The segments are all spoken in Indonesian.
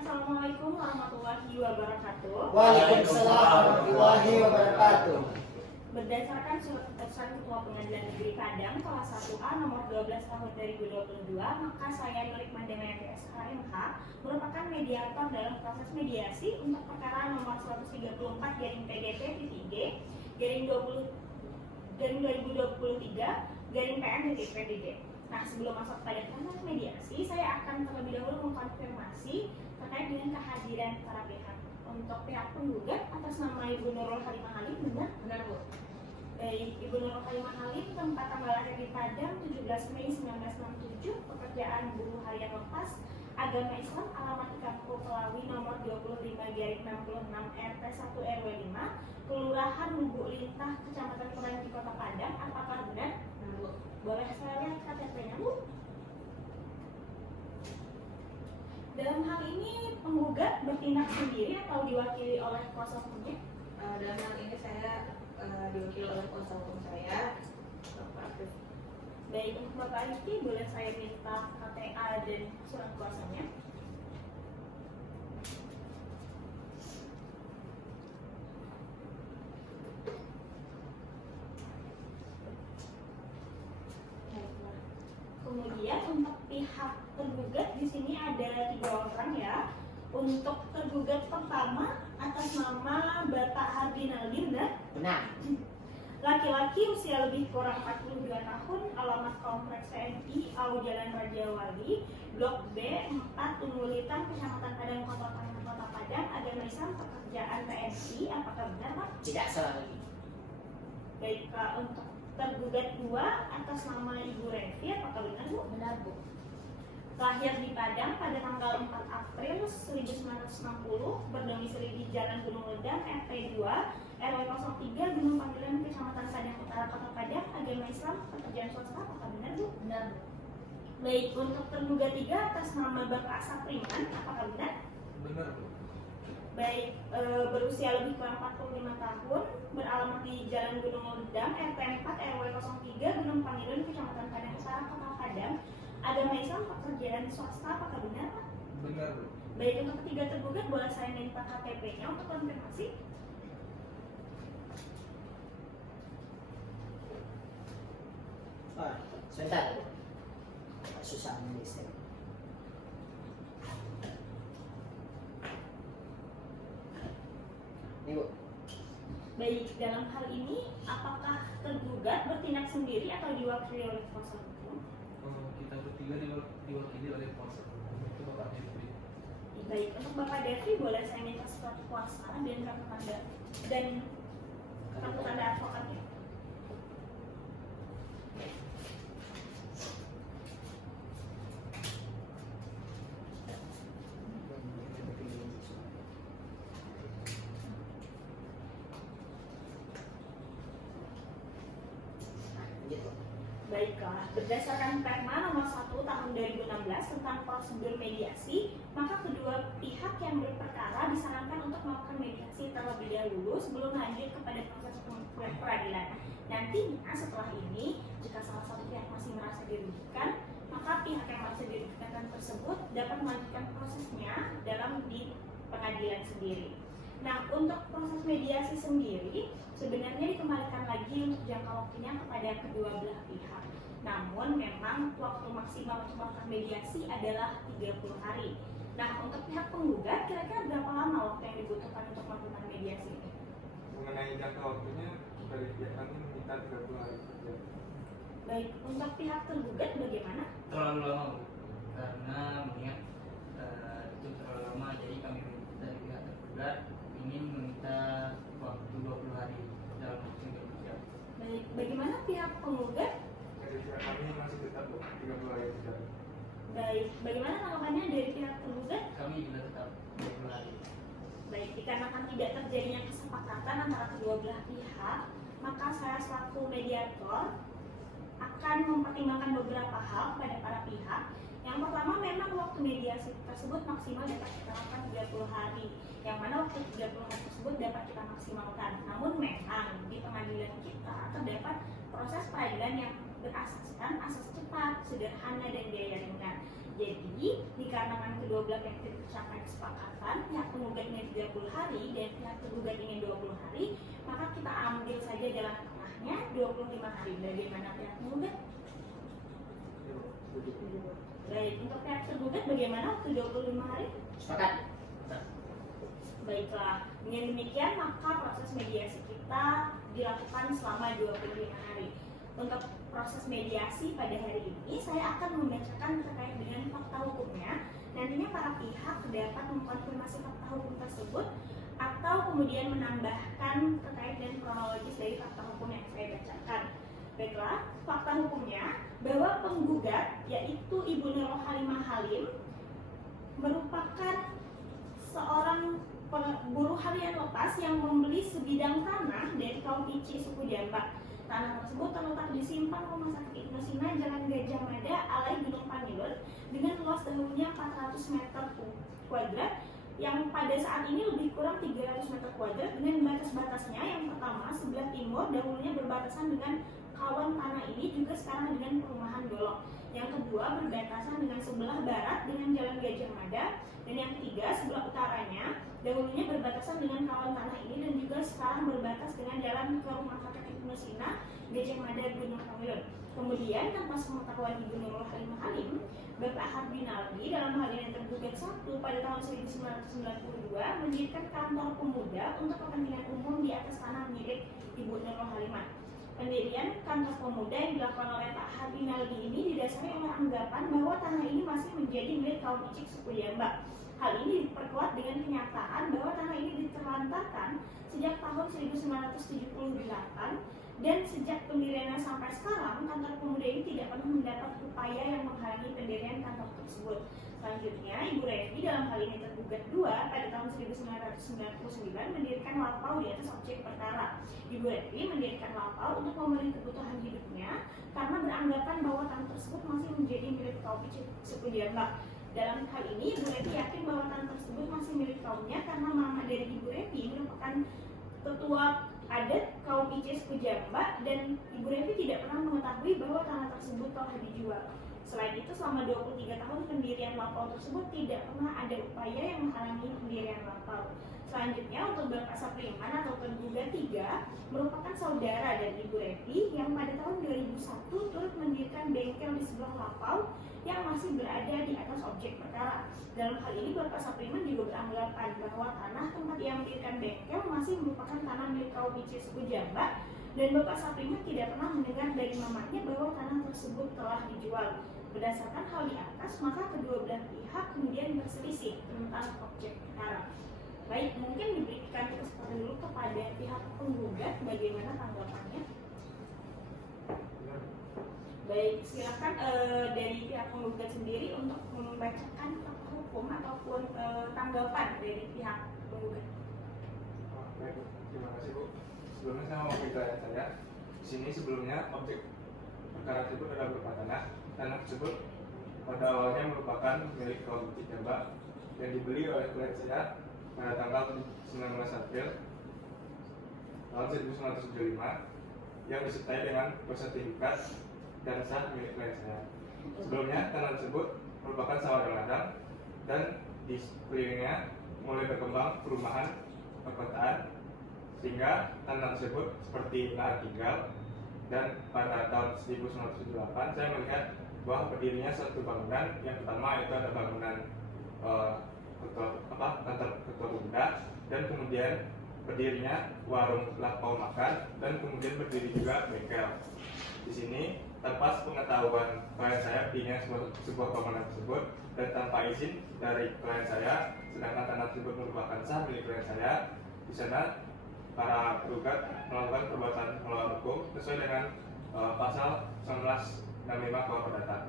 Assalamualaikum warahmatullahi wabarakatuh. Waalaikumsalam warahmatullahi wabarakatuh. Berdasarkan surat keputusan Ketua Pengadilan Negeri Padang kelas 1A nomor 12 tahun 2022, maka saya Nurik Mandana SHMH merupakan mediator dalam proses mediasi untuk perkara nomor 134 garing PDP P3 garing 2023 garing PN PDD. Nah, sebelum masuk pada proses mediasi, saya akan terlebih dahulu mengkonfirmasi terkait dengan kehadiran para pihak. Untuk pihak penggugat atas nama Ibu Nurul Halimah Halim, benar Bu? Baik, Ibu Nurul Halimah Halim, tempat tanggal lahir di Padang 17 Mei 1967, pekerjaan buruh harian lepas, agama Islam, alamat di Kampung Pelawi nomor 25/66 RT 1 RW 5, Kelurahan Lubuk Lintah, Kecamatan Keranji, Kota Padang. Apakah benar? Bu, boleh saya lihat KTP-nya, Bu? Dalam hal ini penggugat bertindak sendiri atau diwakili oleh kuasa hukumnya? Dalam hal ini saya diwakili oleh kuasa hukum saya, Bapak Arif. Baik, untuk Bapak Rizky, boleh saya minta KTA dan surat kuasanya? Baiklah. Kemudian untuk pihak tergugat di sini ada 3 orang ya. Untuk tergugat pertama atas nama Bapak Hardin Aldi, Benar. laki-laki usia lebih kurang 42 tahun, alamat kompleks TNI AU Jalan Raja Wali, Blok B 4 Tunggulitan, Kecamatan Padang, Kota Padang, agama Islam, pekerjaan TNI. Apakah benar, Pak? Tidak salah lagi. Baik, Kak. Untuk tergugat 2 atas nama Ibu Revi, apakah benar, Bu? Benar, Bu. Lahir di Padang pada tanggal 4 April 1960, berdomisili di Jalan Gunung Ledang, RT 2, RW 03, Gunung Panggilan, Kecamatan Padang Utara, Kota Padang, agama Islam, pekerjaan swasta. Apakah benar, Bu? Benar, Bu. Baik, untuk tergugat 3 atas nama Bapak Sapriman, apakah benar? Benar, Bu. Baik, berusia lebih kurang 45 tahun, beralamat di Jalan Gunung Ledang, RT 4, RW 03, Gunung Panggilan, Kecamatan Padang Utara, Kota Padang, agama Islam, pekerjaan swasta. Apakah benar, Pak? Benar, Bu. Baik, untuk ketiga tergugat boleh saya minta KTP-nya untuk konfirmasi? Sebentar. Susah menulis. Ini, Bu. Baik, dalam hal ini apakah tergugat bertindak sendiri atau diwakili oleh kuasa hukum? Kita bertiga diwakili oleh kuasa hukum, itu Bapak Jeffrey. Baik, untuk Bapak Devi boleh saya minta surat kuasa dan kartu tanda advokatnya. Baiklah, berdasarkan Perma nomor 1 tahun 2016 tentang prosedur mediasi, maka kedua pihak yang berperkara disarankan untuk melakukan mediasi terlebih dahulu sebelum lanjut kepada proses peradilan. Nantinya setelah ini, jika salah satu pihak masih merasa dirugikan, maka pihak yang merasa dirugikan tersebut dapat melanjutkan prosesnya di pengadilan sendiri. Nah, untuk proses mediasi sendiri sebenarnya dikembalikan lagi untuk jangka waktunya kepada kedua belah pihak. Namun memang waktu maksimal untuk melakukan mediasi adalah 30 hari. Nah, untuk pihak penggugat kira-kira berapa lama waktu yang dibutuhkan untuk melakukan mediasi ini? Mengenai jangka waktunya, dari pihak kami meminta 30 hari saja. Baik, untuk pihak tergugat bagaimana? Terlalu lama, Bu. Karena mengingat itu terlalu lama, jadi kami dari pihak tergugat ingin meminta waktu 20 hari dalam waktu 30 jam. Baik, bagaimana pihak penggugat? Dari pihak kami masih tetap 30 hari saja. Baik, bagaimana tanggapannya dari pihak tergugat? Kami juga tetap 20 hari. Baik, dikarenakan tidak terjadinya kesepakatan antara kedua belah pihak, maka saya selaku mediator akan mempertimbangkan beberapa hal pada para pihak. Yang pertama, memang waktu mediasi tersebut maksimal dapat kita lakukan 30 hari, yang mana waktu 30 hari tersebut dapat kita maksimalkan. Namun memang di pengadilan kita terdapat proses peradilan yang berasaskan asas cepat, sederhana, dan biaya ringan. Jadi, dikarenakan kedua belah pihak tidak tercapai kesepakatan, pihak penggugat ingin 30 hari dan pihak tergugat ingin 20 hari, maka kita ambil saja jalan tengahnya 25 hari. Bagaimana pihak penggugat? Baik, untuk pihak tergugat bagaimana waktu 25 hari? Sepakat. Baiklah, dengan demikian maka proses mediasi kita dilakukan selama 25 hari. Untuk proses mediasi pada hari ini, saya akan membacakan terkait dengan fakta hukumnya. Nantinya para pihak dapat mengkonfirmasi fakta hukum tersebut atau kemudian menambahkan terkait dengan kronologis dari fakta hukum yang saya bacakan. Baiklah, fakta hukumnya bahwa penggugat yaitu Ibu Nurul Halimah Halim merupakan seorang buruh harian lepas yang membeli sebidang tanah dari kaum Ici suku Jambak. Tanah tersebut terletak di simpang Rumah Sakit Ibnu Sina, Jalan Gajah Mada, Alai Gunung Panilut, dengan luas dahulunya 400 meter kuadrat, yang pada saat ini lebih kurang 300 meter kuadrat, dengan batas-batasnya yang pertama sebelah timur dahulunya berbatasan dengan kawan tanah ini juga sekarang dengan perumahan Dolok. Yang kedua berbatasan dengan sebelah barat dengan Jalan Gajah Mada, dan yang ketiga sebelah utaranya dahulunya berbatasan dengan kawan tanah ini dan juga sekarang berbatas dengan jalan ke Rumah Sakit Ibnu Sina, Gajah Mada, Gunung Panilut. Kemudian tanpa sepengetahuan Ibu Nurul Halimah Halim, Bapak Harbi Naldi dalam hal ini tergugat 1 pada tahun 1992 mendirikan kantor pemuda untuk kepentingan umum di atas tanah milik Ibu Nurul Halimah. Pendirian kantor pemuda yang dilakukan oleh Pak Harbi Naldi ini didasari oleh anggapan bahwa tanah ini masih menjadi milik kaum Icik suku Jambak. Hal ini diperkuat dengan kenyataan bahwa tanah ini diterlantarkan sejak tahun 1978 dan sejak pendiriannya sampai sekarang kantor pemuda ini tidak pernah mendapat upaya yang menghalangi pendirian kantor tersebut. Selanjutnya, Ibu Revi dalam hal ini tergugat 2 pada tahun 1999 mendirikan lapau di atas objek perkara. Ibu Revi mendirikan lapau untuk memenuhi kebutuhan hidupnya karena beranggapan bahwa tanah tersebut masih menjadi milik kaum suku Jambak. Dalam hal ini, Ibu Revi yakin bahwa tanah tersebut masih milik kaumnya karena mama dari Ibu Revi merupakan ketua adat kaum Ici suku Jambak dan Ibu Revi tidak pernah mengetahui bahwa tanah tersebut telah dijual. Selain itu, selama 23 tahun pendirian lapau tersebut tidak pernah ada upaya yang menghalangi pendirian lapau. Selanjutnya, untuk Bapak Sapriman atau tergugat 3 merupakan saudara dari Ibu Revi yang pada tahun 2001 turut mendirikan bengkel di sebelah lapau yang masih berada di atas objek perkara. Dalam hal ini, Bapak Sapriman juga beranggapan bahwa tanah tempat ia mendirikan bengkel masih merupakan tanah milik kaum Ici suku Jambak dan Bapak Sapriman tidak pernah mendengar dari mamanya bahwa tanah tersebut telah dijual. Berdasarkan hal di atas, maka kedua belah pihak kemudian berselisih tentang objek perkara. Baik, mungkin diberikan kesempatan dulu kepada pihak penggugat bagaimana tanggapannya. Baik, silakan dari pihak penggugat sendiri untuk membacakan fakta hukum ataupun tanggapan dari pihak penggugat. Baik, terima kasih Bu. Sebelumnya saya mau bertanya saya. Di sini sebelumnya objek perkara tersebut adalah berupa tanah. Tanah tersebut pada awalnya merupakan milik kaum Ici Jambak yang dibeli oleh klien saya pada tanggal 19 April tahun 1975 yang disertai dengan bersertifikat dan sah milik klien saya. Sebelumnya tanah tersebut merupakan sawah dan ladang dan di sekelilingnya mulai berkembang perumahan perkotaan sehingga tanah tersebut seperti lahan tinggal. Dan pada tahun 1978 saya melihat bahwa berdirinya suatu bangunan. Yang pertama itu ada bangunan kantor ketua pemuda, dan kemudian berdirinya warung lapau makan, dan kemudian berdiri juga bengkel. Di sini tanpa pengetahuan klien saya berdirinya sebuah bangunan tersebut dan tanpa izin dari klien saya, sedangkan tanah tersebut merupakan sah milik klien saya. Di sana para tergugat melakukan perbuatan melawan hukum sesuai dengan pasal 1965 KUH Perdata.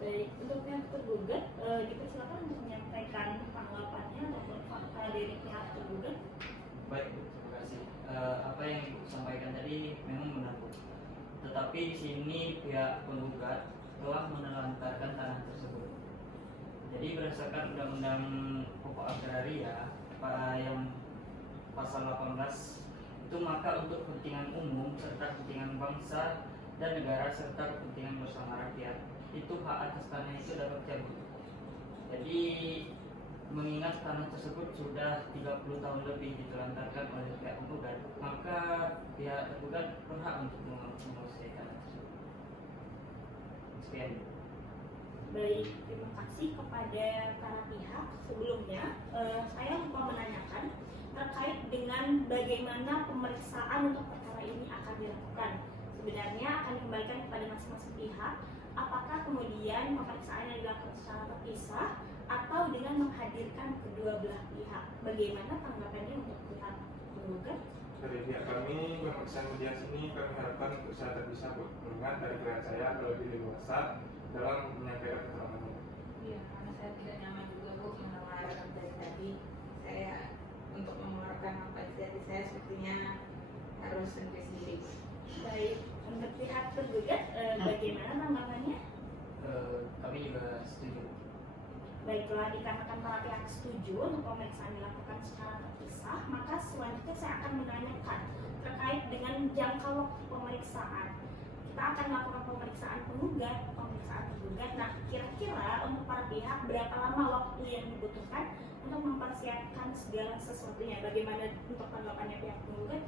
Baik, untuk pihak tergugat dipersilakan untuk menyampaikan tanggapannya ataupun fakta dari pihak tergugat. Baik, terima kasih. Apa yang Ibu sampaikan tadi memang benar, Bu. Tetapi di sini pihak penggugat telah menelantarkan tanah tersebut. Jadi berdasarkan Undang-Undang Pokok Agraria yang pasal 18 itu, maka untuk kepentingan umum serta kepentingan bangsa dan negara serta kepentingan bersama rakyat itu hak atas tanah itu dapat dicabut. Jadi mengingat tanah tersebut sudah 30 tahun lebih ditelantarkan oleh pihak penggugat, maka pihak tergugat berhak untuk menguasai tanah tersebut. Sekian. Baik, terima kasih kepada para pihak. Sebelumnya, saya lupa menanyakan terkait dengan bagaimana pemeriksaan untuk perkara ini akan dilakukan. Sebenarnya akan dikembalikan kepada masing-masing pihak. Apakah kemudian pemeriksaan yang dilakukan secara terpisah atau dengan menghadirkan kedua belah pihak? Bagaimana tanggapannya untuk pihak penggugat? Dari pihak kami, pemeriksaan mediasi ini kami harapkan untuk secara terpisah, Bu. Mengingat dari klien saya lebih leluasa dalam menyampaikan keterangannya. Iya, karena saya tidak nyaman juga Bu mendengarkan dari tadi. Saya untuk mengeluarkan apa jadi saya sepertinya harus sendiri-sendiri. Baik, untuk pihak tergugat, bagaimana tanggapannya? Kami juga setuju. Baiklah, dikarenakan para pihak setuju untuk pemeriksaan dilakukan secara terpisah, maka selanjutnya saya akan menanyakan terkait dengan jangka waktu pemeriksaan. Kita akan melakukan pemeriksaan penggugat, pemeriksaan tergugat. Nah, kira-kira untuk para pihak berapa lama waktu yang dibutuhkan untuk mempersiapkan segala sesuatunya? Bagaimana untuk tanggapannya pihak penggugat?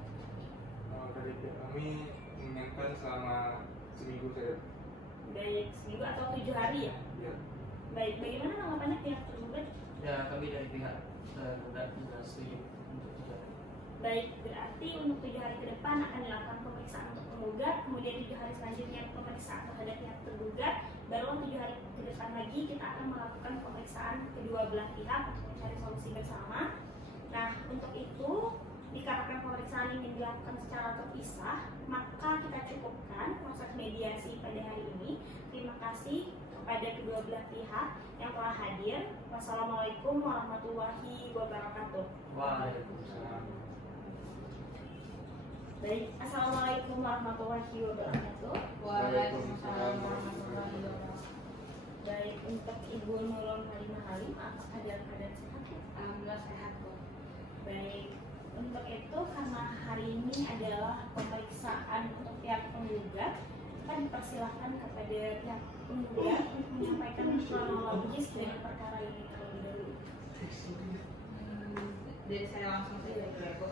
Dari pihak kami menginginkan selama seminggu saja. Baik, seminggu atau 7 hari ya? Ya. Baik, bagaimana tanggapannya pihak tergugat? Ya, kami dari pihak tergugat juga setuju untuk juga. Baik, berarti untuk 7 hari ke depan akan dilakukan pemeriksaan untuk penggugat, kemudian 7 hari selanjutnya pemeriksaan terhadap pihak tergugat, baru 7 hari ke depan lagi kita akan melakukan pemeriksaan kedua belah pihak untuk mencari solusi bersama. Nah, untuk itu, dikarenakan pemeriksaan ini dilakukan secara terpisah, maka kita cukupkan proses mediasi pada hari ini. Terima kasih kepada kedua belah pihak yang telah hadir. Wassalamualaikum warahmatullahi wabarakatuh. Waalaikumsalam. Baik, assalamualaikum warahmatullahi wabarakatuh. Waalaikumsalam warahmatullahi wabarakatuh. Baik, untuk Ibu Nurul Halimah Halim, apakah dalam keadaan sehat? Alhamdulillah sehat Bu. Baik, untuk itu karena hari ini adalah pemeriksaan untuk pihak penggugat, kita dipersilahkan kepada pihak penggugat untuk menyampaikan kronologis dari perkara ini terlebih dahulu. Dari saya langsung saja ya Bu.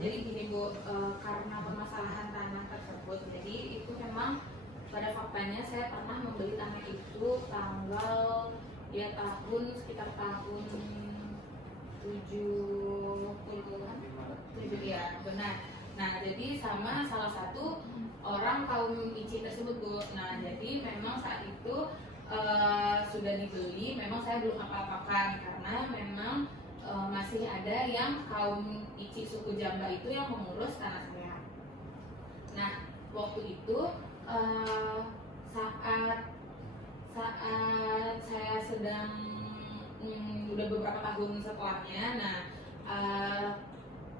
Jadi gini Bu, karena permasalahan tanah tersebut, jadi itu memang pada faktanya saya pernah membeli tanah itu tanggal ya tahun sekitar tahun 70 ya benar. Nah jadi sama salah satu orang kaum Ici tersebut Bu. Nah jadi memang saat itu sudah dibeli, memang saya belum apa-apakan karena memang masih ada yang kaum Ici suku Jamba itu yang mengurus tanah saya. Nah waktu itu saat saya sedang udah beberapa tahun setelahnya, nah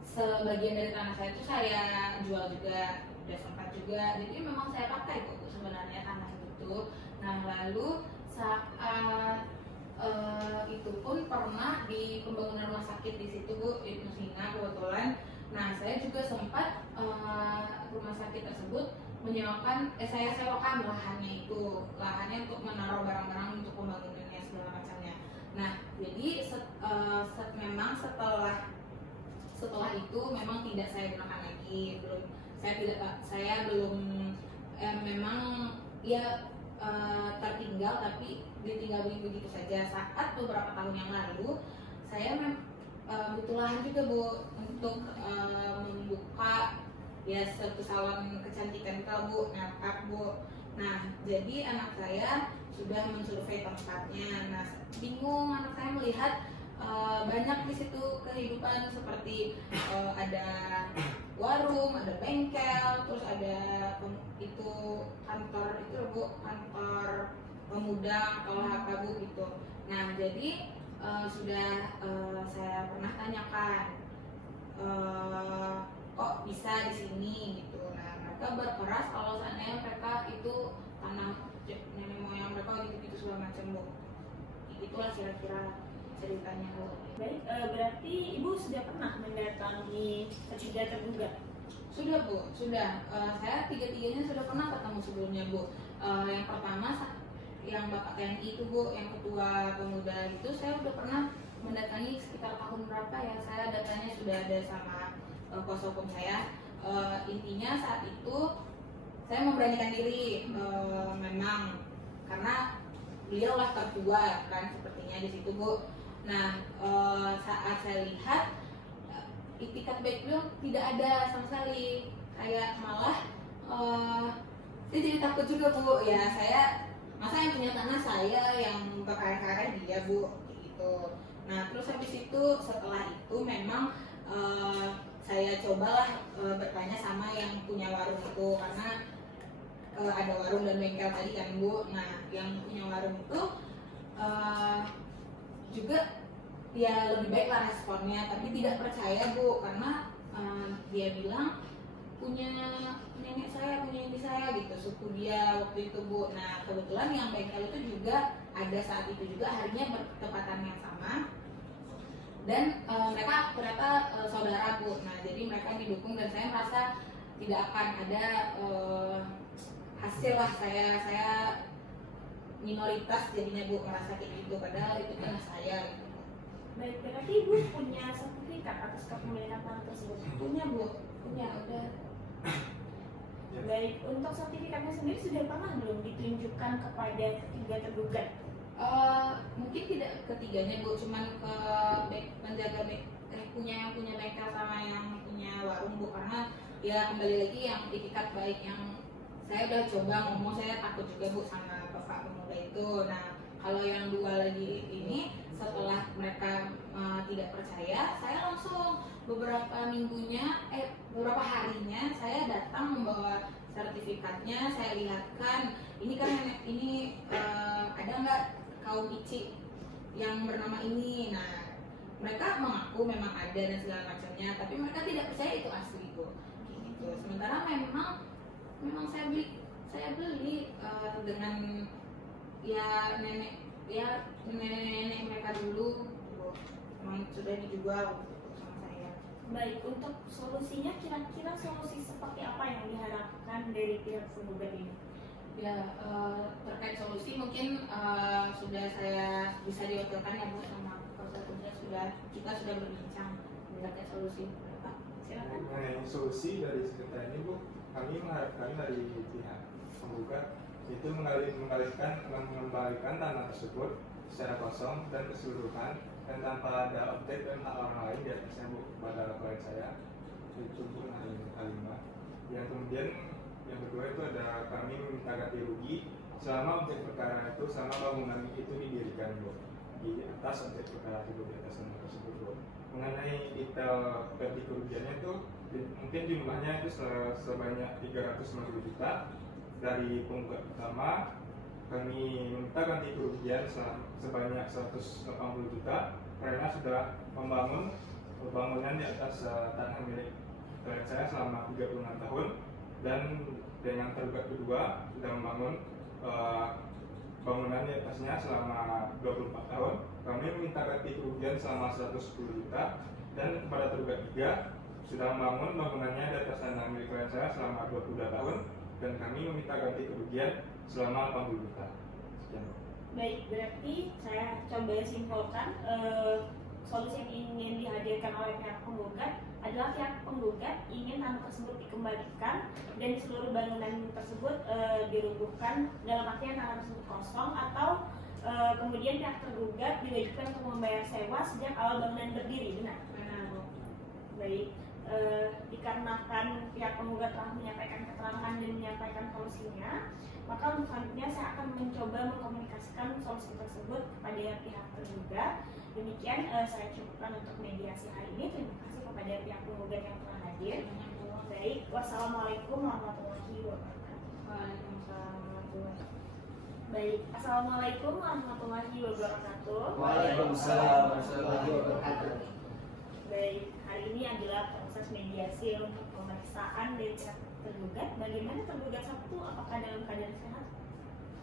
sebagian dari tanah saya itu saya jual juga, udah sempat juga, jadi memang saya pakai kok sebenarnya tanah itu. Nah lalu saat itu pun pernah di pembangunan rumah sakit di situ Bu, Ibnu Sina kebetulan. Nah saya juga sempat rumah sakit tersebut menyewakan, saya sewakan lahannya itu, lahannya untuk menaruh barang-barang untuk pembangunannya segala macamnya. Nah jadi memang setelah itu memang tidak saya gunakan lagi, saya belum memang ya tertinggal, tapi ditinggal begitu saja. Saat beberapa tahun yang lalu saya butuh lahan juga Bu untuk membuka ya satu salon kecantikan Bu, makeup Bu. Nah jadi anak saya sudah mensurvei tempatnya. Nah bingung anak saya melihat banyak di situ kehidupan seperti ada warung, ada bengkel, terus ada itu kantor itu Bu, kantor pemuda atau apa Bu gitu. Nah jadi sudah saya pernah tanyakan kok bisa di sini gitu. Nah mereka berkeras kalau seandainya mereka itu tanah nenek moyang mereka gitu segala macam Bu. Itulah kira-kira ceritanya Bu. Baik, berarti Ibu sudah pernah mendatangi ketiga tergugat? Sudah Bu, sudah. Saya tiga-tiganya sudah pernah ketemu sebelumnya Bu. Yang pertama yang Bapak TNI itu Bu, yang ketua pemuda itu, saya udah pernah mendatangi sekitar tahun berapa ya, saya datanya sudah ada sama kuasa hukum saya. Intinya saat itu saya memberanikan diri, memang karena beliau lah tertua kan sepertinya di situ Bu. Nah saat saya lihat itikat baik beliau tidak ada sama sekali, kayak malah saya jadi takut juga Bu, ya saya masa yang punya tanah saya, yang berkarya-karya dia Bu gitu. Nah terus habis itu setelah itu memang saya cobalah bertanya sama yang punya warung itu, karena ada warung dan bengkel tadi kan Bu. Nah yang punya warung itu juga ya lebih baik lah responnya, tapi tidak percaya Bu, karena dia bilang punya nenek saya, punya ibu saya gitu, suku dia waktu itu Bu. Nah kebetulan yang bengkel itu juga ada saat itu juga harinya bertepatan yang sama, dan mereka ternyata saudara Bu. Nah jadi mereka didukung dan saya merasa tidak akan ada hasil lah, saya minoritas jadinya Bu, merasa kayak gitu, padahal itu tanah saya gitu. Baik, berarti Ibu punya sertifikat atas kepemilikan tanah tersebut? Punya Bu, punya udah. Baik, untuk sertifikatnya sendiri sudah pernah belum ditunjukkan kepada ketiga tergugat? Mungkin tidak ketiganya Bu, cuman ke penjaga punya yang punya bengkel sama yang punya warung Bu, karena ya kembali lagi yang itikat baik yang saya udah coba ngomong, saya takut juga Bu sama bapak pemuda itu. Nah kalau yang dua lagi ini setelah mereka tidak percaya, saya langsung beberapa harinya saya datang membawa sertifikatnya, saya lihatkan ini kan ini ada nggak kaum Ici yang bernama ini. Nah mereka mengaku memang ada dan segala macamnya, tapi mereka tidak percaya itu asli Bu gitu. Sementara memang saya beli dengan ya nenek mereka dulu Bu, memang sudah dijual sama saya. Baik, untuk solusinya kira-kira solusi seperti apa yang diharapkan dari pihak penggugat ini? Ya terkait solusi mungkin sudah saya bisa diwakilkan ya Bu sama kuasa hukumnya, kita sudah berbincang terkait solusi. Pak, silakan. Mengenai solusi dari sekitar ini Bu, kami mengharapkan dari pihak penggugat itu mengembalikan tanah tersebut secara kosong dan keseluruhan dan tanpa ada objek dan hak orang lain di atasnya Bu, pada klien saya itu Bu. Nah ini kalimat yang kemudian yang kedua itu ada kami meminta ganti rugi selama objek perkara itu sama bangunan itu didirikan Bu, di atas objek perkara itu di atas tanah tersebut Bu. Mengenai detail ganti kerugiannya itu mungkin jumlahnya itu sebanyak 350 juta. Dari penggugat pertama kami minta ganti kerugian sebanyak 180 juta karena sudah membangun bangunan di atas tanah milik klien saya selama 36 tahun, dan dengan tergugat kedua sudah membangun bangunan di atasnya selama 24 tahun. Kami meminta ganti kerugian selama 110 juta, dan kepada tergugat tiga sudah membangun bangunannya di atas tanah milik klien saya selama 22 tahun, dan kami meminta ganti kerugian selama 80 juta. Sekian. Baik, berarti saya coba simpulkan solusi yang ingin dihadirkan oleh pihak penggugat adalah pihak penggugat ingin tanah tersebut dikembalikan dan seluruh bangunan tersebut dirubuhkan, dalam artian tanah tersebut kosong, atau kemudian pihak tergugat diwajibkan untuk membayar sewa sejak awal bangunan berdiri. Benar? Baik. Dikarenakan pihak penggugat telah menyampaikan keterangan dan menyampaikan solusinya, maka untuk selanjutnya saya akan mencoba mengkomunikasikan solusi tersebut kepada pihak tergugat. Demikian saya cukupkan untuk mediasi hari ini. Terima kasih kepada pihak penggugat yang telah hadir. Baik, wassalamualaikum warahmatullahi wabarakatuh. Waalaikumsalam warahmatullahi wabarakatuh. Baik, assalamualaikum warahmatullahi wabarakatuh. Waalaikumsalam warahmatullahi wabarakatuh. Baik, hari ini adalah proses mediasi untuk pemeriksaan dari pihak tergugat. Bagaimana tergugat satu, apakah dalam keadaan sehat?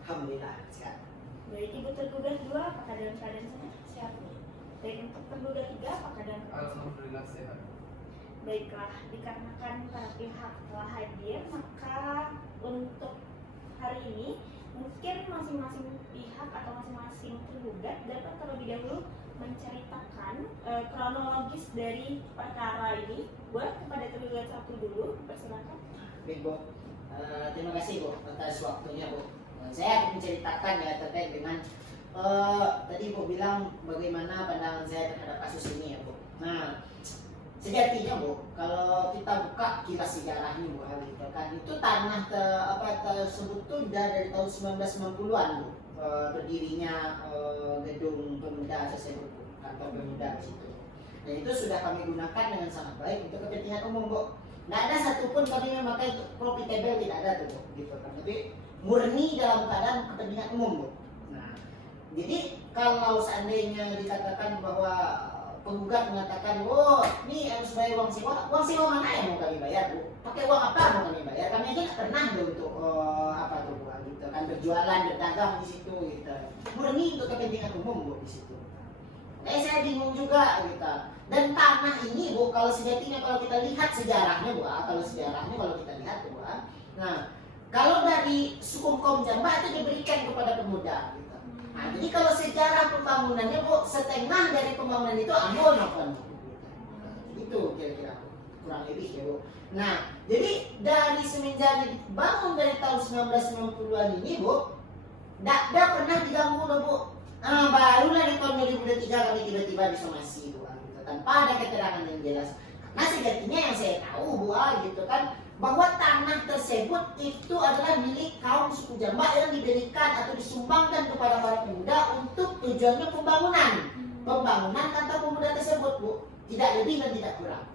Alhamdulillah sehat. Baik, ibu tergugat dua, apakah dalam keadaan sehat? Sehat. Baik, untuk tergugat tiga, apakah dalam keadaan sehat? Alhamdulillah sehat. Baiklah, dikarenakan para pihak telah hadir, maka untuk hari ini mungkin masing-masing pihak tergugat dapat terlebih dahulu menceritakan kronologis dari perkara ini. Boleh kepada tergugat satu dulu, persilakan. Baik Bu, terima kasih Bu atas waktunya Bu. Saya akan menceritakan ya terkait dengan tadi Bu bilang bagaimana pandangan saya terhadap kasus ini ya Bu. Nah, sejatinya Bu, kalau kita buka kilas sejarahnya Bu, gitu kan, itu tanah tersebut tuh udah dari tahun 1990-an Bu, berdirinya gedung pemuda tersebut Bu, kantor pemuda di situ. Dan itu sudah kami gunakan dengan sangat baik untuk kepentingan umum Bu. Nggak ada satupun kami memakai untuk profitable, tidak ada tuh Bu, gitu kan. Tapi murni dalam keadaan kepentingan umum Bu. Nah, jadi kalau seandainya dikatakan bahwa penggugat mengatakan, oh ini harus bayar uang sewa mana yang mau kami bayar Bu? Pakai uang apa mau kami bayar? Kami aja nggak pernah tuh untuk apa tuh Bu, gitu kan, berjualan, berdagang di situ gitu. Murni untuk kepentingan umum Bu di situ. Saya bingung juga gitu. Dan tanah ini Bu, kalau sejatinya kalau kita lihat sejarahnya Bu, kalau kita lihat Bu, nah kalau dari suku kaum Jawa itu diberikan kepada pemuda gitu. Nah, jadi kalau sejarah pembangunannya Bu, setengah dari pembangunan itu Ambon apa? Itu kira-kira kurang lebih ya Bu. Nah, jadi dari semenjak dibangun dari tahun 1990-an ini Bu, tidak pernah diganggu loh Bu. Nah, barulah di tahun 2023 kami tiba-tiba disomasi Bu, gitu, tanpa ada keterangan yang jelas. Nah, sejatinya yang saya tahu Bu, gitu kan, bahwa tanah tersebut itu adalah milik kaum suku Jawa yang diberikan atau disumbangkan kepada para pemuda untuk tujuannya pembangunan kantor pemuda tersebut Bu, tidak lebih dan tidak kurang.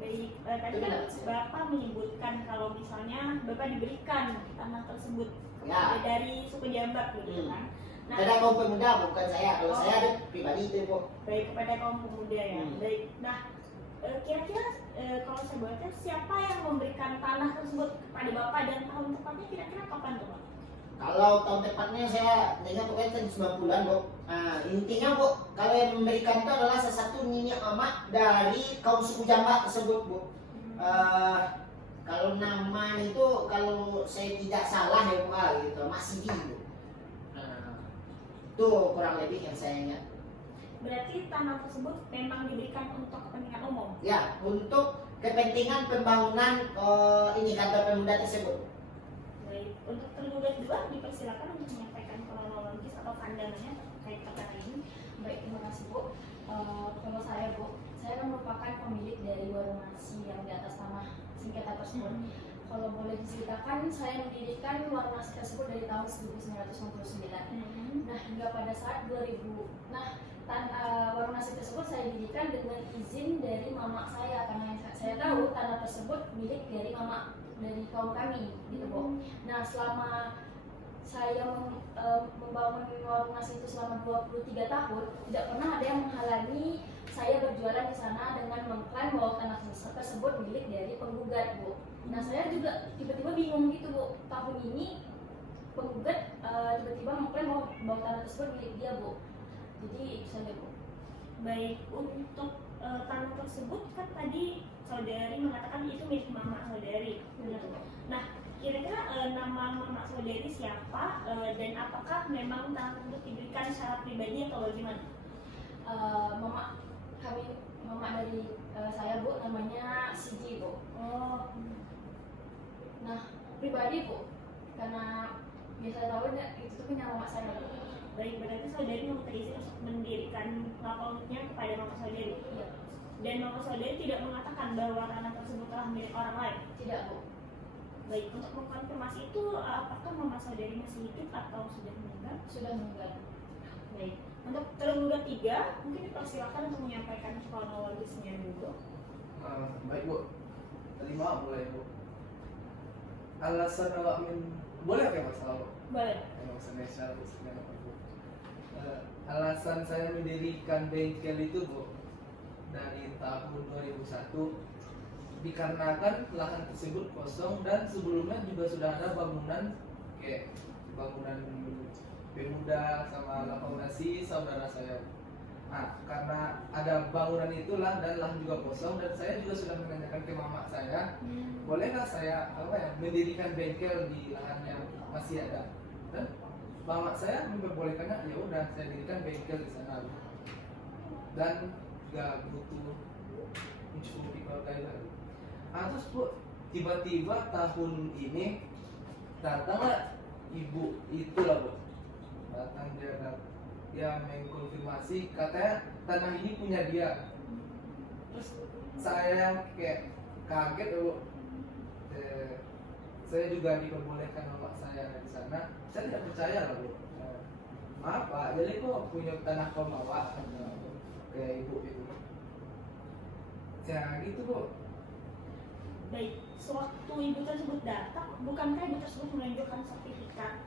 Baik, tadi kan Bapak menyebutkan kalau misalnya Bapak diberikan tanah tersebut Ya. dari suku Jambak gitu kan. Nah, Ada kaum pemuda bukan saya, kalau saya ada pribadi itu Bu. baik kepada kaum pemuda ya. Baik. Nah, kira-kira kalau saya baca siapa yang memberikan tanah tersebut kepada Bapak dan tahun tepatnya kira-kira kapan tuh Pak? Kalau tahun tepatnya saya dengar pokoknya tahun 90-an Bu. Nah, intinya Bu, kalau yang memberikan itu adalah salah satu nini amat dari kaum suku Jawa tersebut Bu. Kalau nama itu kalau saya tidak salah ya Bu, gitu, masih Bu. Itu kurang lebih yang saya ingat. Berarti tanah tersebut memang diberikan untuk kepentingan umum. Ya, untuk kepentingan pembangunan ini kantor pemuda tersebut. Baik, untuk tergugat dua dipersilakan untuk menyampaikan kronologis atau pandangannya terkait perkara ini. Baik, terima kasih Bu. Kalau saya Bu, saya kan merupakan pemilik dari warung nasi yang di atas tanah sengketa tersebut. Kalau boleh diceritakan, saya mendirikan warung nasi tersebut dari tahun 1999. Nah, hingga pada saat 2000, warung nasi tersebut saya dirikan dengan izin dari mama saya, karena saya tahu tanah tersebut milik dari mama dari kaum kami, gitu Bu. Nah, selama saya membangun warung nasi itu selama 23 tahun, tidak pernah ada yang menghalangi saya berjualan di sana dengan mengklaim bahwa tanah tersebut milik dari penggugat Bu. Nah, saya juga tiba-tiba bingung gitu Bu, tahun ini penggugat tiba-tiba mengklaim bahwa tanah tersebut milik dia Bu. Jadi itu saja Bu. Baik, untuk tanah tersebut kan tadi saudari mengatakan itu milik mama saudari. Nah, kira-kira nama mama saudari siapa dan apakah memang tanah tersebut diberikan secara pribadi atau bagaimana? Mama dari saya Bu, namanya Siji Bu. Oh, Nah, pribadi Bu, karena biasa tahu itu punya mama saya Bu. baik, berarti saudari meminta izin untuk mendirikan lapangannya kepada mama saudari. Iya. Dan mama saudari tidak mengatakan bahwa tanah tersebut telah milik orang lain. Tidak Bu. Baik, untuk mengkonfirmasi itu apakah mama saudari masih hidup atau sudah meninggal? Sudah meninggal. Baik, untuk tergugat tiga mungkin dipersilakan untuk menyampaikan kronologisnya dulu. Baik Bu, tadi maaf boleh Bu. Alasan awak boleh pakai masalah Bu? Boleh. Kalau saya Bu. Alasan saya mendirikan bengkel itu Bu dari tahun 2001 dikarenakan lahan tersebut kosong dan sebelumnya juga sudah ada bangunan kayak bangunan pemuda sama lapangan nasi saudara saya. Nah, karena ada bangunan itulah dan lahan juga kosong dan saya juga sudah menanyakan ke mama saya, bolehkah saya mendirikan bengkel di lahan yang masih ada? Dan Mama saya memperbolehkannya, ya udah saya dirikan bengkel di sana Bu. Dan gak butuh mencukupi keluarga lagi. Terus Bu, tiba-tiba tahun ini datanglah ibu itulah Bu, datang dia mengkonfirmasi katanya tanah ini punya dia. Terus saya kayak kaget Bu. Saya juga diperbolehkan sama saya di sana. Saya tidak percaya lah Bu. Maaf Pak, jadi kok punya tanah kau bawa kayak ibu itu. Ya gitu Bu. Baik, sewaktu ibu tersebut datang, bukankah ibu tersebut menunjukkan sertifikat?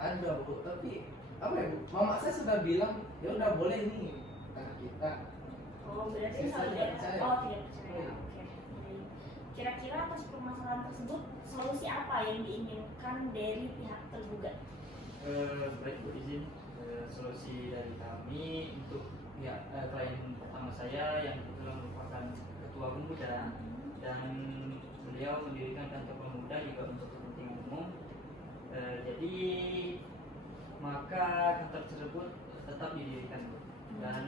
Ada Bu, tapi apa ya Bu? Mama saya sudah bilang ya udah boleh nih tanah kita. Oh, berarti Saya tidak saudara. percaya. Oh, tidak percaya. Iya. Oke. Baik. Kira-kira atas permasalahan tersebut, solusi apa yang diinginkan dari pihak tergugat? Baik Bu, izin solusi dari kami untuk pihak klien pertama saya yang kebetulan merupakan ketua pemuda dan beliau mendirikan kantor pemuda juga untuk kepentingan umum. Jadi maka kantor tersebut tetap didirikan Bu. Dan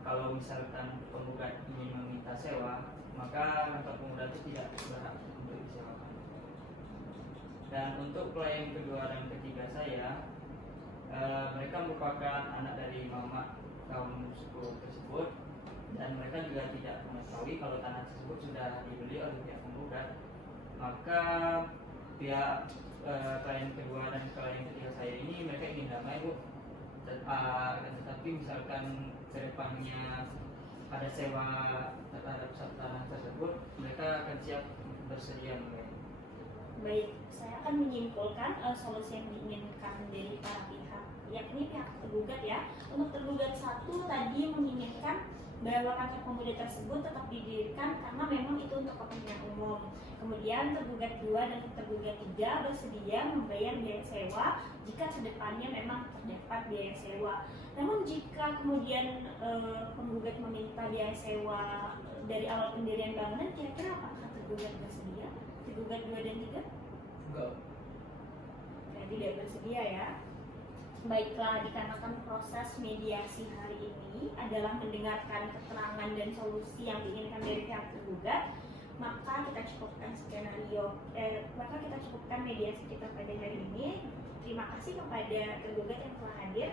kalau misalkan penggugat ingin meminta sewa, maka kantor pemuda itu tidak berhak untuk disewakan. Dan untuk klien kedua dan ketiga saya, mereka merupakan anak dari mama kaum suku tersebut dan mereka juga tidak mengetahui kalau tanah tersebut sudah dibeli oleh pihak penggugat. Maka pihak klien kedua dan klien ketiga saya ini mereka ingin damai Bu. Tetapi misalkan kedepannya ada sewa terhadap tanah tersebut, mereka akan siap bersedia membayar. Baik, saya akan menyimpulkan solusi yang diinginkan dari para pihak, yakni pihak tergugat ya. Untuk tergugat satu tadi menginginkan bahwa kantor pemuda tersebut tetap didirikan karena memang itu untuk kepentingan umum. Kemudian tergugat 2 dan tergugat 3 bersedia membayar biaya sewa jika kedepannya memang terdapat biaya sewa. Namun jika kemudian penggugat meminta biaya sewa dari awal pendirian bangunan, kira-kira apakah tergugat bersedia? Tergugat 2 dan 3? Enggak. Tidak bersedia ya. Baiklah, dikarenakan proses mediasi hari ini adalah mendengarkan keterangan dan solusi yang diinginkan dari pihak tergugat, maka kita cukupkan mediasi kita pada hari ini. Terima kasih kepada tergugat yang telah hadir.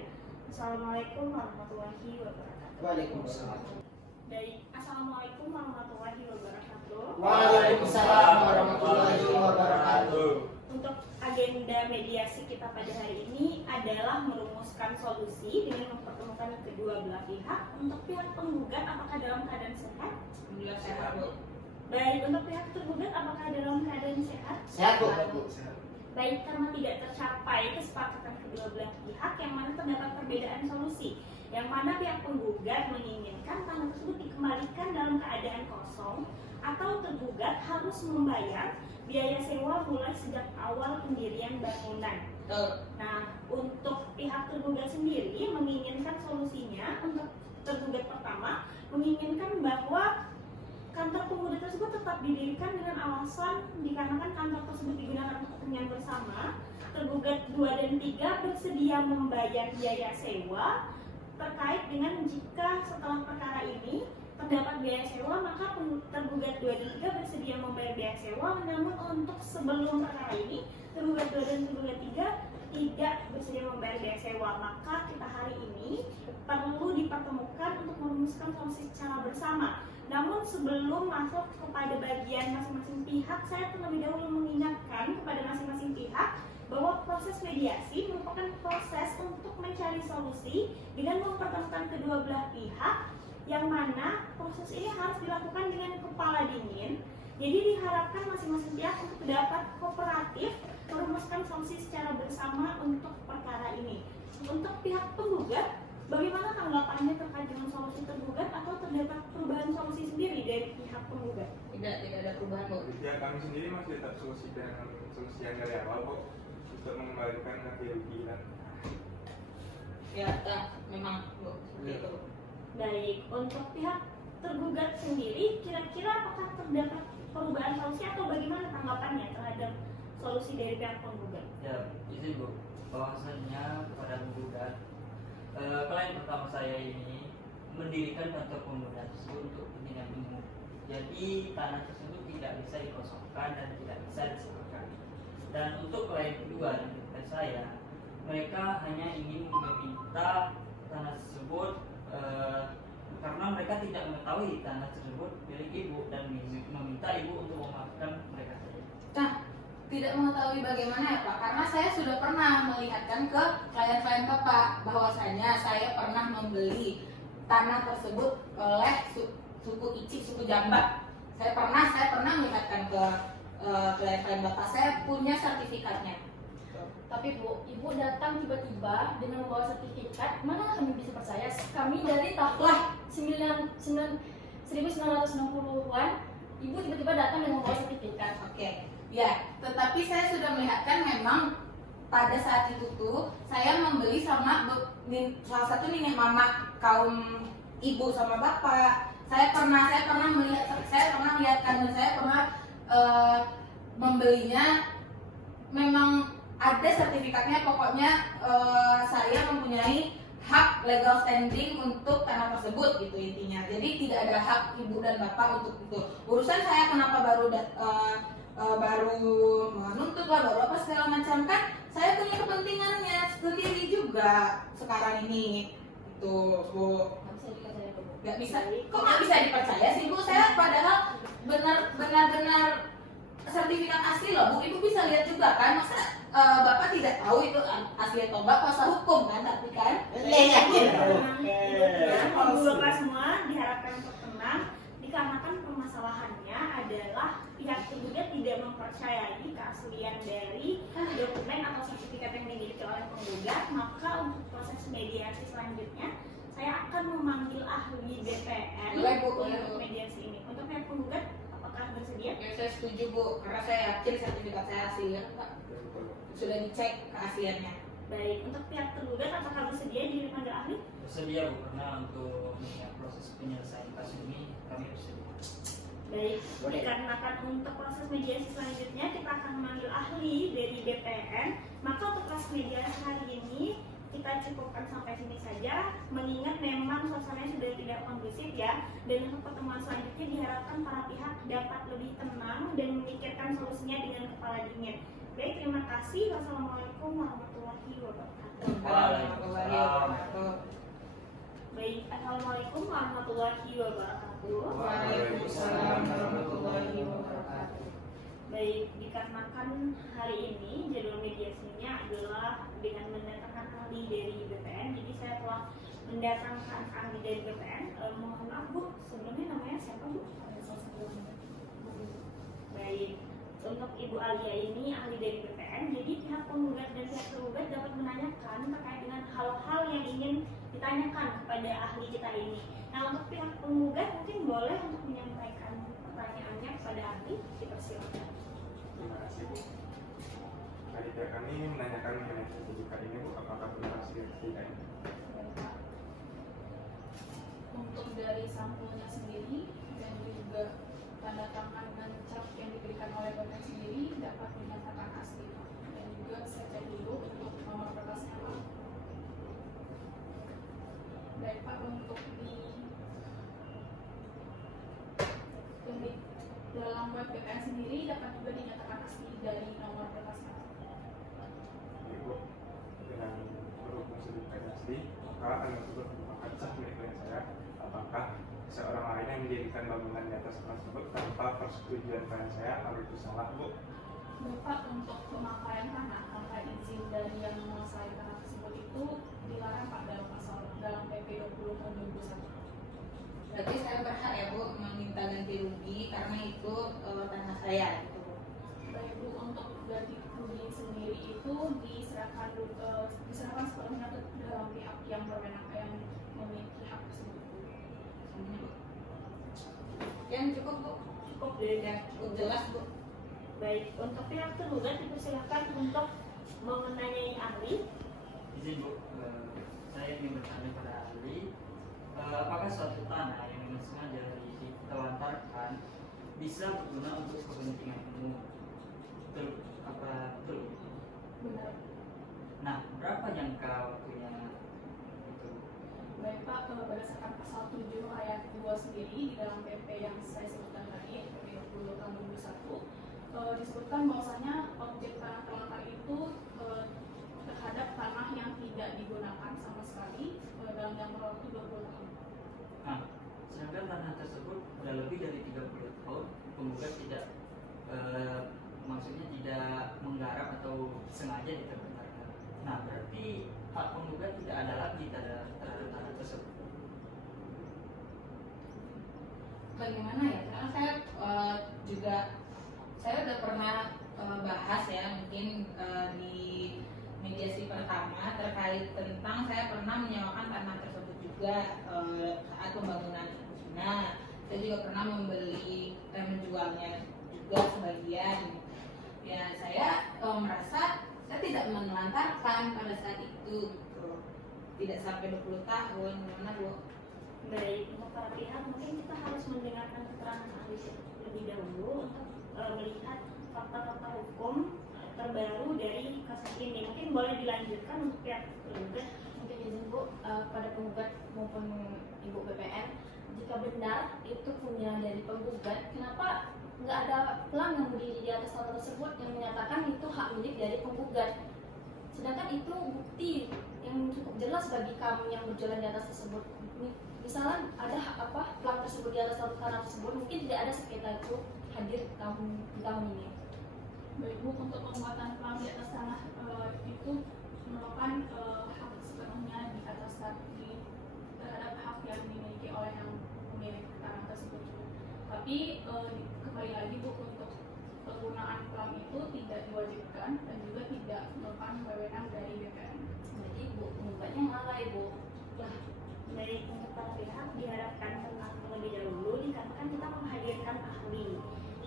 Assalamualaikum warahmatullahi wabarakatuh. Waalaikumsalam. Dari Assalamualaikum warahmatullahi wabarakatuh. Waalaikumsalam warahmatullahi wabarakatuh. Untuk agenda mediasi kita pada hari ini adalah merumuskan solusi dengan mempertemukan kedua belah pihak. Untuk pihak penggugat apakah dalam keadaan sehat? Alhamdulillah sehat Bu. Baik, untuk pihak tergugat apakah dalam keadaan sehat? Sehat Bu. Sehat. Baik, karena tidak tercapai kesepakatan kedua belah pihak yang mana terdapat perbedaan solusi, yang mana pihak penggugat menginginkan tanah tersebut dikembalikan dalam keadaan kosong atau tergugat harus membayar biaya sewa mulai sejak awal pendirian bangunan. Nah, untuk pihak tergugat sendiri menginginkan solusinya. Untuk tergugat pertama menginginkan bahwa kantor pemuda tersebut tetap didirikan dengan alasan dikarenakan kantor tersebut digunakan untuk kepentingan bersama. Tergugat 2 dan 3 bersedia membayar biaya sewa terkait dengan jika setelah perkara ini terdapat biaya sewa, maka tergugat 2 dan 3 bersedia membayar biaya sewa. Namun untuk sebelum perkara ini, tergugat 2 dan tergugat 3 tidak bersedia membayar biaya sewa. Maka kita hari ini perlu dipertemukan untuk merumuskan solusi secara bersama. Namun sebelum masuk kepada bagian masing-masing pihak, saya terlebih dahulu mengingatkan kepada masing-masing pihak bahwa proses mediasi merupakan proses untuk mencari solusi dengan mempertemukan kedua belah pihak, yang mana proses ini harus dilakukan dengan kepala dingin. Jadi diharapkan masing-masing pihak untuk dapat kooperatif merumuskan solusi secara bersama untuk perkara ini. Untuk pihak penggugat, bagaimana tanggapannya terkait dengan solusi tergugat atau terdapat perubahan solusi sendiri dari pihak penggugat? Tidak ada perubahan Bu. Ya, kami sendiri masih tetap solusi dengan solusi yang dari awal kok, untuk mengembalikan ganti rugi dan Ya, memang Bu, seperti itu. Baik, untuk pihak tergugat sendiri, kira-kira apakah terdapat perubahan solusi atau bagaimana tanggapannya terhadap solusi dari pihak penggugat? Ya, izin Bu. bahwasanya kepada penggugat, klien pertama saya ini mendirikan kantor pembunuhan tersebut untuk kepentingan umum. Jadi tanah tersebut tidak bisa dikosongkan dan tidak bisa disewakan. Dan untuk klien kedua yang dekat saya, mereka hanya ingin meminta tanah tersebut karena mereka tidak mengetahui tanah tersebut milik ibu dan meminta ibu untuk memaafkan mereka saja. Nah, tidak mengetahui bagaimana ya Pak, karena saya sudah pernah melihatkan ke klien-klien Bapak bahwasanya saya pernah membeli tanah tersebut oleh suku Icik, suku Jambak. Saya pernah melihatkan ke klien-klien Bapak, saya punya sertifikatnya. Tapi Bu, Ibu datang tiba-tiba dengan membawa sertifikat, mana kami bisa percaya? Kami dari tahun 1960-an, Ibu tiba-tiba datang dengan membawa sertifikat. Oke, ya, tetapi saya sudah melihatkan memang pada saat itu tuh saya membeli sama salah satu nenek mama kaum ibu sama bapak. Saya pernah melihatkan dan saya pernah membelinya, memang ada sertifikatnya. Pokoknya saya mempunyai hak legal standing untuk tanah tersebut gitu intinya. Jadi tidak ada hak ibu dan bapak untuk itu. Urusan saya kenapa baru menuntut lah, baru apa segala macam, kan saya punya kepentingannya sendiri juga sekarang ini itu Bu. Nggak bisa, kok nggak bisa dipercaya sih Bu? Saya padahal benar-benar sertifikat asli loh Bu. Ibu bisa lihat juga kan, masa Bapak tidak tahu itu asli atau enggak, kuasa hukum kan, tapi kan yakin. Ibu Bapak semua diharapkan untuk tenang, dikarenakan permasalahannya adalah pihak tergugat tidak mempercayai keaslian dari dokumen atau sertifikat yang dimiliki oleh penggugat. Maka untuk proses mediasi selanjutnya saya akan memanggil ahli BPN untuk mediasi ini. Untuk pihak penggugat, apakah bersedia? ya saya setuju Bu, karena saya yakin sertifikat saya asli kan Pak, sudah dicek keasliannya. Baik, untuk pihak tergugat apakah bersedia dipanggil ahli? Bersedia Bu, karena untuk proses penyelesaian kasus ini kami bersedia. Baik, Boleh. dikarenakan untuk proses mediasi selanjutnya kita akan memanggil ahli dari BPN. Maka untuk proses mediasi hari ini kita cukupkan sampai sini saja, mengingat memang suasananya sudah tidak kondusif ya. Dan untuk pertemuan selanjutnya diharapkan para pihak dapat lebih tenang dan memikirkan solusinya dengan kepala dingin. Baik, terima kasih. Wassalamualaikum warahmatullahi wabarakatuh. Warahmatullahi wabarakatuh. Baik, assalamualaikum warahmatullahi wabarakatuh. Waalaikumsalam warahmatullahi wabarakatuh. Baik, dikarenakan hari ini jadwal mediasinya adalah dengan mendatangkan ahli dari BPN, jadi saya telah mendatangkan ahli dari BPN. Mohon maaf Bu, sebelumnya namanya siapa Bu? Baik, untuk Ibu Alia ini ahli dari BPN, jadi pihak penggugat dan pihak tergugat dapat menanyakan terkait dengan hal-hal yang ingin ditanyakan kepada ahli kita ini. Nah, untuk pihak penggugat mungkin boleh untuk menyampaikan pertanyaannya kepada ahli, dipersilakan. Terima kasih Bu. Tadi kami menanyakan mengenai sertifikat ini Bu, apakah benar sertifikat ini? Untuk dari sampulnya sendiri dan juga tanda tangan dan cap yang diberikan oleh BPN sendiri dapat dinyatakan asli, dan juga saya cek dulu untuk nomor kertasnya Pak. Baik Pak, untuk di dalam web BPN sendiri dapat juga dinyatakan asli dari nomor kertasnya. Ibu, dengan berhubung sertifikat asli, maka anda tersebut merupakan sah milik klien saya. Apakah seorang lain yang mendirikan bangunan di atas tersebut tanpa persetujuan klien saya, hal itu salah Bu? Bapak, untuk pemakaian tanah tanpa izin dari yang menguasai tanah tersebut itu dilarang Pak dalam PP 20 tahun 2001. Berarti saya berhak ya Bu meminta ganti rugi karena itu tanah saya gitu Bu. Baik Bu, untuk ganti rugi sendiri itu diserahkan sepenuhnya ke dalam pihak yang berwenang, yang memiliki hak tersebut. Yang cukup Bu, Cukup dari cukup jelas Bu. Baik, untuk pihak tergugat dipersilakan untuk menanyai ahli. Izin Bu, saya ingin bertanya pada ahli, apakah suatu tanah yang dengan sengaja ditelantarkan bisa berguna untuk kepentingan umum? Betul? Apa betul? Benar. Nah, berapa jangka waktunya itu? Baik Pak, berdasarkan pasal 7 ayat 2 sendiri di dalam PP yang saya sebutkan tadi, PP 20 tahun 2021, disebutkan bahwasanya objek tanah terlantar itu terhadap tanah yang tidak digunakan sama sekali dalam jangka waktu 20 tahun. Nah, sedangkan tanah tersebut sudah lebih dari 30 tahun, penggugat tidak maksudnya tidak menggarap atau sengaja diterbitkan. Nah, berarti hak penggugat tidak ada lagi terhadap tanah tersebut. Bagaimana ya? Karena saya juga saya udah pernah bahas ya mungkin di mediasi pertama terkait tentang saya pernah menyewakan tanah tersebut juga saat pembangunan. Nah, saya juga pernah membeli dan menjualnya juga sebagian. Ya, saya merasa saya tidak menelantarkan pada saat itu, gitu. Tidak sampai 20 tahun, gimana Bu? Baik, untuk para pihak mungkin kita harus mendengarkan keterangan ahli lebih dahulu untuk melihat fakta-fakta hukum terbaru dari kasus ini. Mungkin boleh dilanjutkan untuk pihak penggugat. Mungkin izin Bu, pada penggugat maupun Ibu BPN, jika benar itu punya dari penggugat, kenapa nggak ada pelang yang berdiri di atas tanah tersebut yang menyatakan itu hak milik dari penggugat? Sedangkan itu bukti yang cukup jelas bagi kami yang berjalan di atas tersebut. Misalnya ada pelang tersebut di atas tanah tersebut, mungkin tidak ada sengketa itu hadir di tahun ini. Baik Bu, untuk pembuatan pelang di atas tanah itu merupakan hak sepenuhnya di atas terhadap hak yang dimiliki oleh yang pemilik tanah tersebut. Tapi kembali lagi Bu, untuk penggunaan pelang itu tidak diwajibkan dan juga tidak merupakan wewenang dari BPN. Berarti Ibu penggugatnya lalai Bu. Ya, baik, untuk para pihak diharapkan tenang terlebih dahulu dikarenakan kita menghadirkan ahli.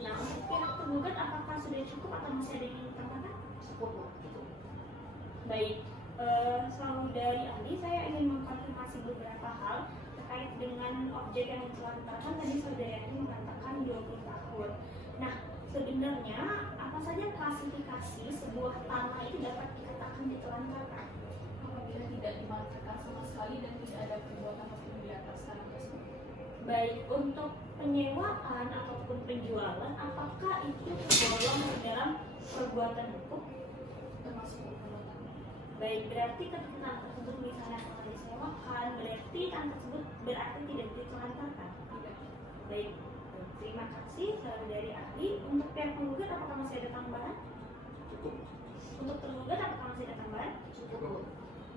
Nah, untuk pihak tergugat apakah sudah cukup atau masih ada yang ingin ditambahkan? Cukup Bu. Baik, selalu dari ahli saya ingin mengkonfirmasi beberapa hal terkait dengan objek yang ditelantarkan. Tadi saudara ini mengatakan 20 tahun. Nah, sebenarnya apa saja klasifikasi sebuah tanah itu dapat dikatakan ditelantarkan? Apabila tidak dimanfaatkan sama sekali dan tidak ada perbuatan hukum di atas tanah tersebut. Baik, untuk penyewaan ataupun penjualan, apakah itu tergolong di dalam perbuatan hukum? Termasuk perbuatan. Baik, berarti ketika tanah tersebut misalnya telah disewakan, berarti tanah tersebut berarti tidak ditelantarkan. Tidak. Baik, terima kasih dari ahli. Untuk pihak penggugat apakah masih ada tambahan? Cukup. Untuk tergugat apakah masih ada tambahan? Cukup.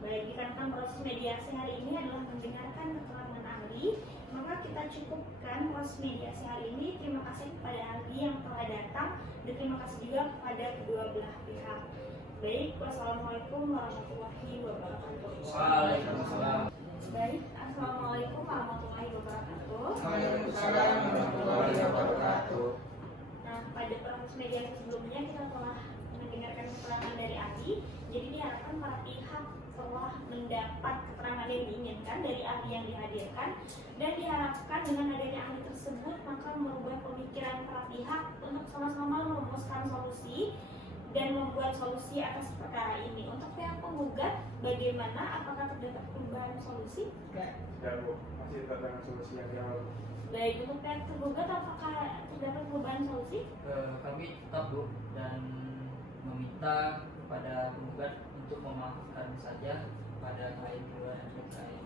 Baik, dikarenakan proses mediasi hari ini adalah mendengarkan keterangan ahli, maka kita cukupkan proses mediasi hari ini. Terima kasih kepada ahli yang telah datang dan terima kasih juga kepada kedua belah pihak. Baik, wassalamualaikum warahmatullahi wabarakatuh. Waalaikumsalam. Baik, assalamualaikum warahmatullahi wabarakatuh. Waalaikumsalam warahmatullahi wabarakatuh. Nah, pada proses mediasi sebelumnya kita telah mendengarkan keterangan dari ahli. Jadi diharapkan para pihak telah mendapat keterangan yang diinginkan dari ahli yang dihadirkan, dan diharapkan dengan adanya ahli tersebut maka merubah pemikiran para pihak untuk sama-sama merumuskan solusi dan membuat solusi atas perkara ini. Untuk pihak penggugat, bagaimana? Apakah terdapat perubahan solusi? Tidak Bu, masih tetap dengan solusi yang di awal. Baik, untuk pihak tergugat apakah terdapat perubahan solusi? Kami tetap Bu dan meminta kepada penggugat untuk memaafkan saja pada klien kedua dan klien saja.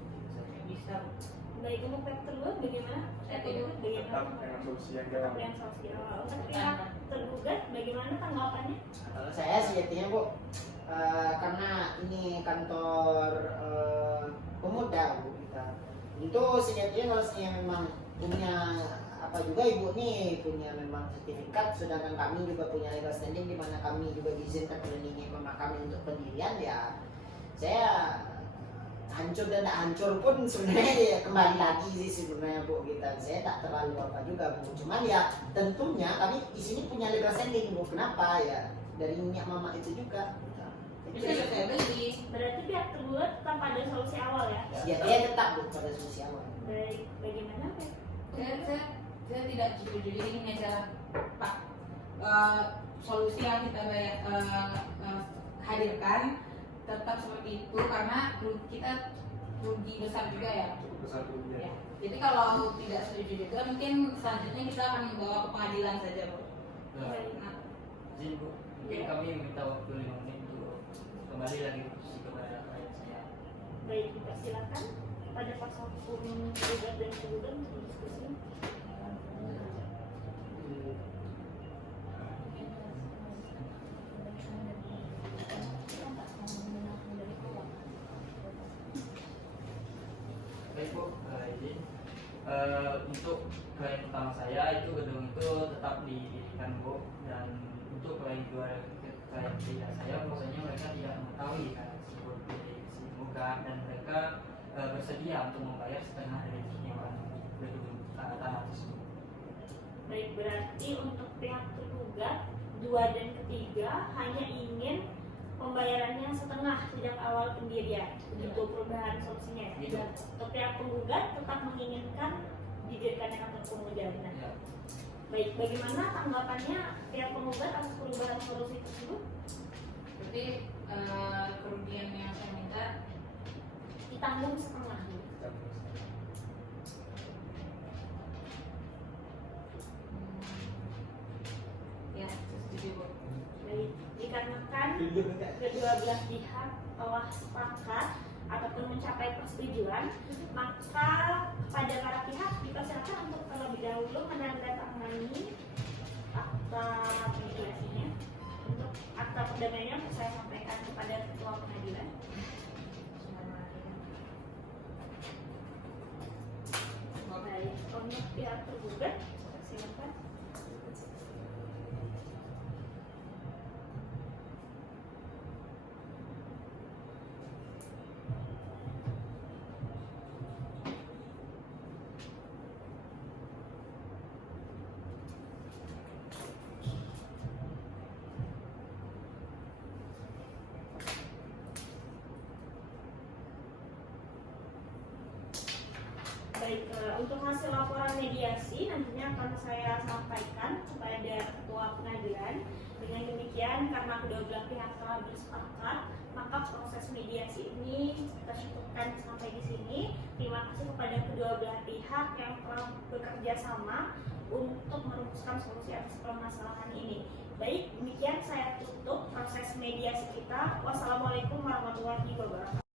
Bisa Bu. Baik, untuk pihak tergugat bagaimana? Saya Tergugat Tetap bagaimana? dengan solusi yang di Tetap awal. dengan solusi awal. Untuk pihak tergugat bagaimana tanggapannya? Kalau saya sejatinya Bu, karena ini kantor pemuda Bu kita, itu sejatinya kalau saya memang punya apa juga ibu nih punya memang sertifikat, sedangkan kami juga punya legal standing di mana kami juga diizinkan melindungi mama kami untuk pendirian, ya saya hancur dan tak hancur pun sebenarnya ya kembali lagi sih sebenarnya Bu kita, saya tak terlalu apa juga Bu, cuman ya tentunya kami di sini punya legal standing Bu, kenapa ya dari minyak mama itu juga. Bisa juga saya beli. Berarti pihak tergugat tetap pada solusi awal ya? Ya dia tetap Bu pada solusi awal. Baik, bagaimana Pak? Saya tidak setuju, jadi ini adalah Pak solusi yang kita hadirkan tetap seperti itu karena kita rugi besar juga ya. Cukup besar kerugian. Ya. Jadi kalau tidak setuju juga mungkin selanjutnya kita akan membawa ke pengadilan saja, Bu. Nah, Nah, izin Bu, mungkin kami minta waktu 5 menit untuk kembali lagi diskusi kepada klien saya. Baik, dipersilakan kepada kuasa hukum tergugat dan tergugat untuk diskusi. Baik Bu, izin. Untuk klien utama saya itu gedung itu tetap didirikan Bu, dan untuk klien ketiga saya bahwasanya mereka tidak mengetahui kan tersebut dari si muka, dan mereka bersedia untuk membayar setengah dari penyewaan gedung tanah tersebut. Baik, berarti untuk pihak tergugat 2 dan ketiga hanya ingin pembayarannya setengah sejak awal pendirian. Begitu perubahan solusinya ya. Gitu. Dan untuk pihak penggugat tetap menginginkan didirikannya kantor pemujalinan. Ya. Baik, bagaimana tanggapannya pihak penggugat atas perubahan solusi tersebut? berarti kerugian yang saya minta Ditanggung setengah. ya setuju, Bu. Baik, dikarenakan kedua belah pihak telah sepakat ataupun mencapai persetujuan, maka kepada para pihak dipersilakan untuk terlebih dahulu menandatangani akta mediasinya. Untuk akta perdamaiannya untuk saya sampaikan kepada ketua pengadilan. Baik, untuk pihak tergugat, silakan. Baik, untuk hasil laporan mediasi nantinya akan saya sampaikan kepada ketua pengadilan. Dengan demikian, karena kedua belah pihak telah bersepakat, maka proses mediasi ini kita cukupkan sampai di sini. Terima kasih kepada kedua belah pihak yang telah bekerja sama untuk merumuskan solusi atas permasalahan ini. Baik, demikian saya tutup proses mediasi kita. Wassalamualaikum warahmatullahi wabarakatuh.